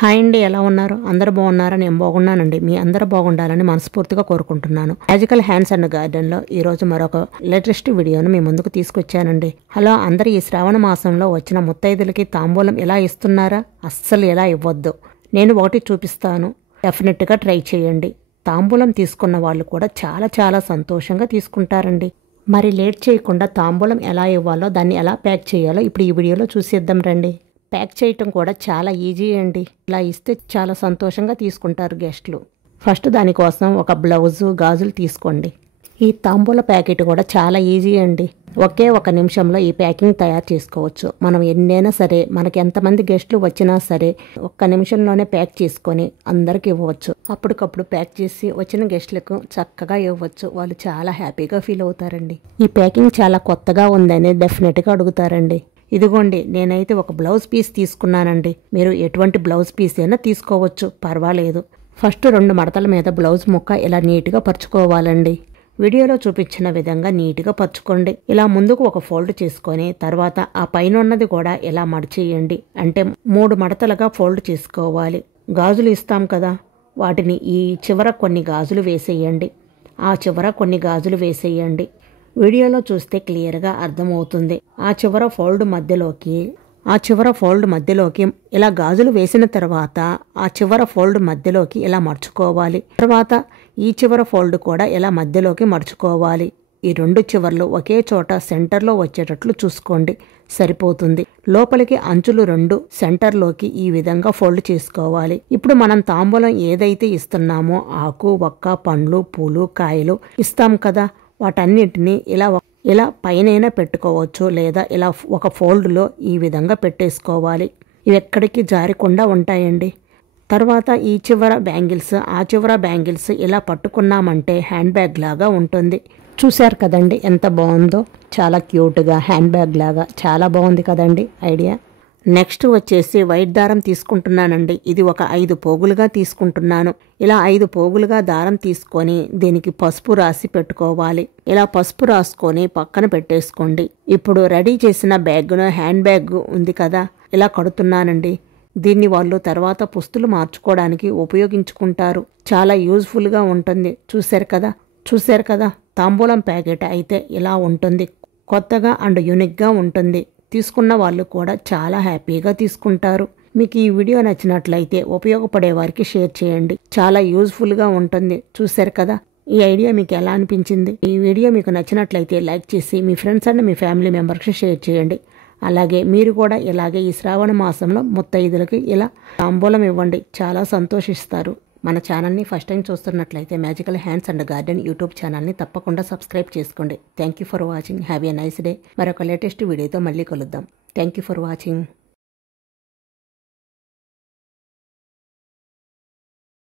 Hi అండి, ఎలా ఉన్నారు? అందరూ బాగున్నారా? నేను బాగున్నానండి. మీ అందరూ బాగుండాలని మనస్ఫూర్తిగా కోరుకుంటున్నాను. మ్యాజికల్ హ్యాండ్స్ అండ్ గార్డెన్లో ఈరోజు మరొక లేటెస్ట్ వీడియోను మీ ముందుకు తీసుకొచ్చానండి. హలో, అందరూ ఈ శ్రావణ మాసంలో వచ్చిన ముత్తైదులకి తాంబూలం ఎలా ఇస్తున్నారా? అస్సలు ఎలా ఇవ్వద్దు. నేను ఒకటి చూపిస్తాను, డెఫినెట్గా ట్రై చేయండి. తాంబూలం తీసుకున్న వాళ్ళు కూడా చాలా సంతోషంగా తీసుకుంటారండి. మరి లేట్ చేయకుండా తాంబూలం ఎలా ఇవ్వాలో, దాన్ని ఎలా ప్యాక్ చేయాలో ఇప్పుడు ఈ వీడియోలో చూసేద్దాం రండి. ప్యాక్ చేయటం కూడా చాలా ఈజీ అండి. ఇలా ఇస్తే చాలా సంతోషంగా తీసుకుంటారు గెస్ట్లు. ఫస్ట్ దానికోసం ఒక బ్లౌజు, గాజులు తీసుకోండి. ఈ తాంబూల ప్యాకెట్ కూడా చాలా ఈజీ అండి. ఒకే ఒక నిమిషంలో ఈ ప్యాకింగ్ తయారు చేసుకోవచ్చు. మనం ఎన్నైనా సరే, మనకి ఎంతమంది గెస్ట్లు వచ్చినా సరే ఒక్క నిమిషంలోనే ప్యాక్ చేసుకొని అందరికి ఇవ్వవచ్చు. అప్పటికప్పుడు ప్యాక్ చేసి వచ్చిన గెస్ట్లకు చక్కగా ఇవ్వచ్చు. వాళ్ళు చాలా హ్యాపీగా ఫీల్ అవుతారండి. ఈ ప్యాకింగ్ చాలా కొత్తగా ఉందని డెఫినెట్గా అడుగుతారండి. ఇదిగోండి, నేనైతే ఒక బ్లౌజ్ పీస్ తీసుకున్నానండి. మీరు ఎటువంటి బ్లౌజ్ పీస్ అయినా తీసుకోవచ్చు, పర్వాలేదు. ఫస్ట్ 2 మడతల మీద బ్లౌజ్ ముక్క ఇలా నీట్గా పరుచుకోవాలండి. వీడియోలో చూపించిన విధంగా నీట్గా పరుచుకోండి. ఇలా ముందుకు ఒక ఫోల్డ్ చేసుకొని తర్వాత ఆ పైన ఉన్నది కూడా ఇలా మడిచేయండి. అంటే 3 మడతలుగా ఫోల్డ్ చేసుకోవాలి. గాజులు ఇస్తాం కదా, వాటిని ఈ చివర కొన్ని గాజులు వేసేయండి, ఆ చివర కొన్ని గాజులు వేసేయండి. వీడియోలో చూస్తే క్లియర్గా అర్థమవుతుంది. ఆ చివర ఫోల్డ్ మధ్యలోకి ఇలా గాజులు వేసిన తర్వాత ఆ చివర ఫోల్డ్ మధ్యలోకి ఇలా మర్చుకోవాలి. తర్వాత ఈ చివర ఫోల్డ్ కూడా ఇలా మధ్యలోకి మర్చుకోవాలి. ఈ 2 చివర్లు ఒకే చోట సెంటర్లో వచ్చేటట్లు చూసుకోండి, సరిపోతుంది. లోపలికి అంచులు 2 సెంటర్లోకి ఈ విధంగా ఫోల్డ్ చేసుకోవాలి. ఇప్పుడు మనం తాంబూలం ఏదైతే ఇస్తున్నామో, ఆకు, ఒక్క, పండ్లు, పూలు, కాయలు ఇస్తాం కదా, వాటన్నిటిని ఇలా పైనైనా పెట్టుకోవచ్చు, లేదా ఇలా ఒక ఫోల్డ్లో ఈ విధంగా పెట్టేసుకోవాలి. ఇవి ఎక్కడికి జారకుండా ఉంటాయండి. తర్వాత ఈ చివర బ్యాంగిల్స్, ఆ చివర బ్యాంగిల్స్ ఇలా పట్టుకున్నామంటే హ్యాండ్ బ్యాగ్ లాగా ఉంటుంది. చూశారు కదండి ఎంత బాగుందో, చాలా క్యూట్గా హ్యాండ్ బ్యాగ్ లాగా చాలా బాగుంది కదండి ఐడియా. నెక్స్ట్ వచ్చేసి వైట్ దారం తీసుకుంటున్నానండి. ఇది ఒక 5 పోగులుగా తీసుకుంటున్నాను. ఇలా 5 పోగులుగా దారం తీసుకొని దీనికి పసుపు రాసి పెట్టుకోవాలి. ఇలా పసుపు రాసుకొని పక్కన పెట్టేసుకోండి. ఇప్పుడు రెడీ చేసిన బ్యాగ్ను, హ్యాండ్ బ్యాగ్ ఉంది కదా, ఇలా కడుతున్నానండి. దీన్ని వాళ్ళు తర్వాత పుస్తులు మార్చుకోవడానికి ఉపయోగించుకుంటారు. చాలా యూజ్ఫుల్గా ఉంటుంది. చూశారు కదా తాంబూలం ప్యాకెట్ అయితే ఇలా ఉంటుంది. కొత్తగా అండ్ యూనిక్గా ఉంటుంది. తీసుకున్న వాళ్ళు కూడా చాలా హ్యాపీగా తీసుకుంటారు. మీకు ఈ వీడియో నచ్చినట్లయితే ఉపయోగపడే వారికి షేర్ చేయండి. చాలా యూజ్ఫుల్గా ఉంటుంది. చూశారు కదా, ఈ ఐడియా మీకు ఎలా అనిపించింది? ఈ వీడియో మీకు నచ్చినట్లయితే లైక్ చేసి మీ ఫ్రెండ్స్ అండ్ మీ ఫ్యామిలీ మెంబర్స్కి షేర్ చేయండి. అలాగే మీరు కూడా ఇలాగే ఈ శ్రావణ మాసంలో ముత్తైదులకి ఇలా తాంబూలం ఇవ్వండి, చాలా సంతోషిస్తారు. మన ఛానల్ని ఫస్ట్ టైం చూస్తున్నట్లయితే magical hands and garden YouTube ఛానల్ని తప్పకుండా సబ్స్క్రైబ్ చేసుకోండి. Thank you for watching. Have a nice day. మరొక లేటెస్ట్ వీడియోతో మళ్ళీ కలుద్దాం. Thank you for watching.